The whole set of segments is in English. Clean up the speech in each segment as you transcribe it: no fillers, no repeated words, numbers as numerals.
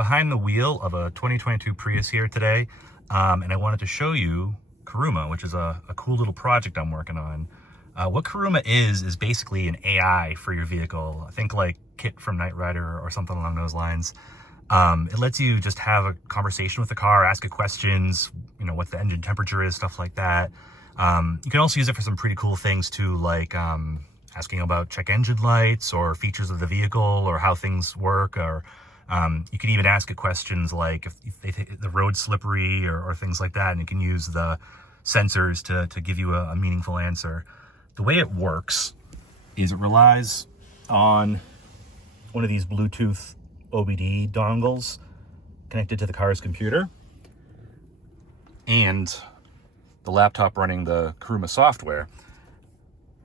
behind the wheel of a 2022 Prius here today, and I wanted to show you Kuruma, which is a cool little project I'm working on. What Kuruma is basically an AI for your vehicle. I think like KITT from Knight Rider or something along those lines. It lets you just have a conversation with the car, ask it questions, you know, what the engine temperature is, stuff like that. You can also use it for some pretty cool things too, like asking about check engine lights or features of the vehicle or how things work, or you can even ask it questions like if the road's slippery or things like that, and you can use the sensors to give you a meaningful answer. The way it works is it relies on one of these Bluetooth OBD dongles connected to the car's computer and the laptop running the Kuruma software.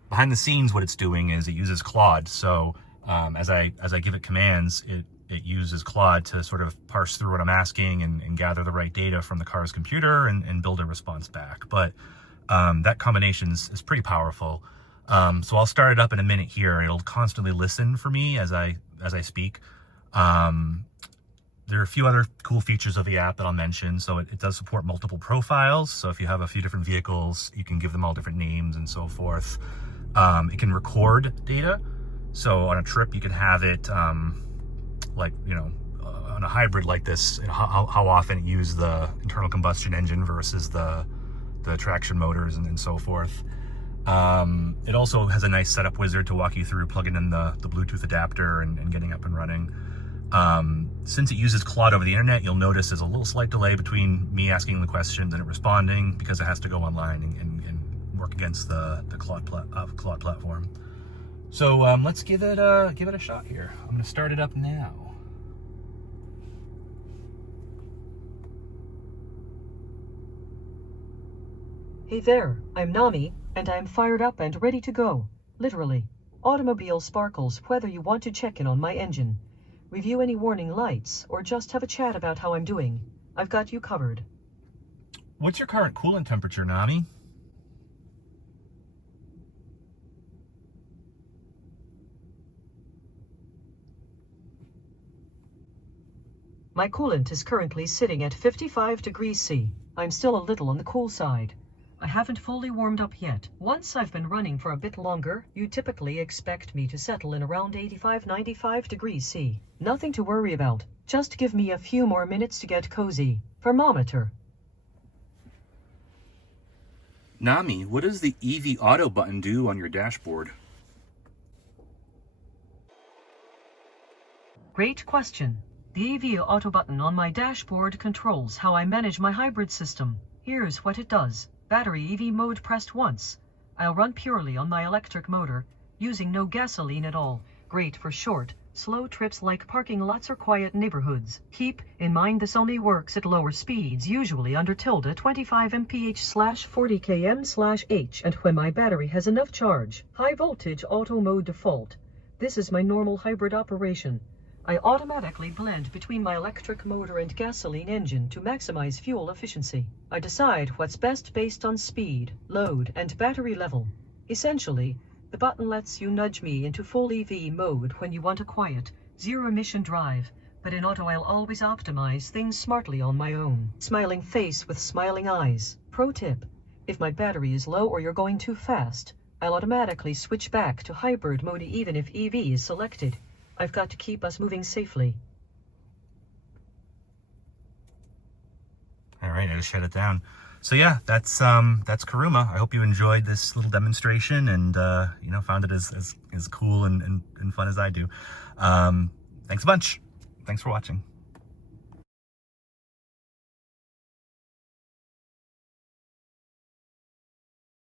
Behind the scenes, what it's doing is it uses Claude. So as I give it commands, it uses Claude to sort of parse through what I'm asking and gather the right data from the car's computer and build a response back. But that combination is pretty powerful. So I'll start it up in a minute here. It'll constantly listen for me as I speak. There are a few other cool features of the app that I'll mention. So it does support multiple profiles. So if you have a few different vehicles, you can give them all different names and so forth. It can record data. So on a trip, you can have it, like, you know, on a hybrid like this, how often it uses the internal combustion engine versus the traction motors and so forth. It also has a nice setup wizard to walk you through plugging in the Bluetooth adapter and getting up and running. Since it uses Claude over the internet, you'll notice there's a little slight delay between me asking the questions and it responding because it has to go online and work against the Claude platform. So let's give it a shot here. I'm going to start it up now. Hey there, I'm Nami, and I'm fired up and ready to go. Literally. Automobile sparkles whether you want to check in on my engine, review any warning lights, or just have a chat about how I'm doing. I've got you covered. What's your current coolant temperature, Nami? My coolant is currently sitting at 55 degrees C. I'm still a little on the cool side. I haven't fully warmed up yet. Once I've been running for a bit longer, you typically expect me to settle in around 85-95 degrees C. Nothing to worry about. Just give me a few more minutes to get cozy. Thermometer. Nami, what does the EV Auto button do on your dashboard? Great question. The EV Auto button on my dashboard controls how I manage my hybrid system. Here's what it does. Battery EV mode pressed once. I'll run purely on my electric motor, using no gasoline at all. Great for short, slow trips like parking lots or quiet neighborhoods. Keep in mind this only works at lower speeds, usually under ~25 mph/40 km/h, and when my battery has enough charge. High voltage auto mode default. This is my normal hybrid operation. I automatically blend between my electric motor and gasoline engine to maximize fuel efficiency. I decide what's best based on speed, load, and battery level. Essentially, the button lets you nudge me into full EV mode when you want a quiet, zero-emission drive, but in auto I'll always optimize things smartly on my own. Smiling face with smiling eyes. Pro tip: if my battery is low or you're going too fast, I'll automatically switch back to hybrid mode even if EV is selected. I've got to keep us moving safely. All right, I just shut it down. So yeah, that's Kuruma. I hope you enjoyed this little demonstration and you know, found it as cool and fun as I do. Thanks a bunch. Thanks for watching.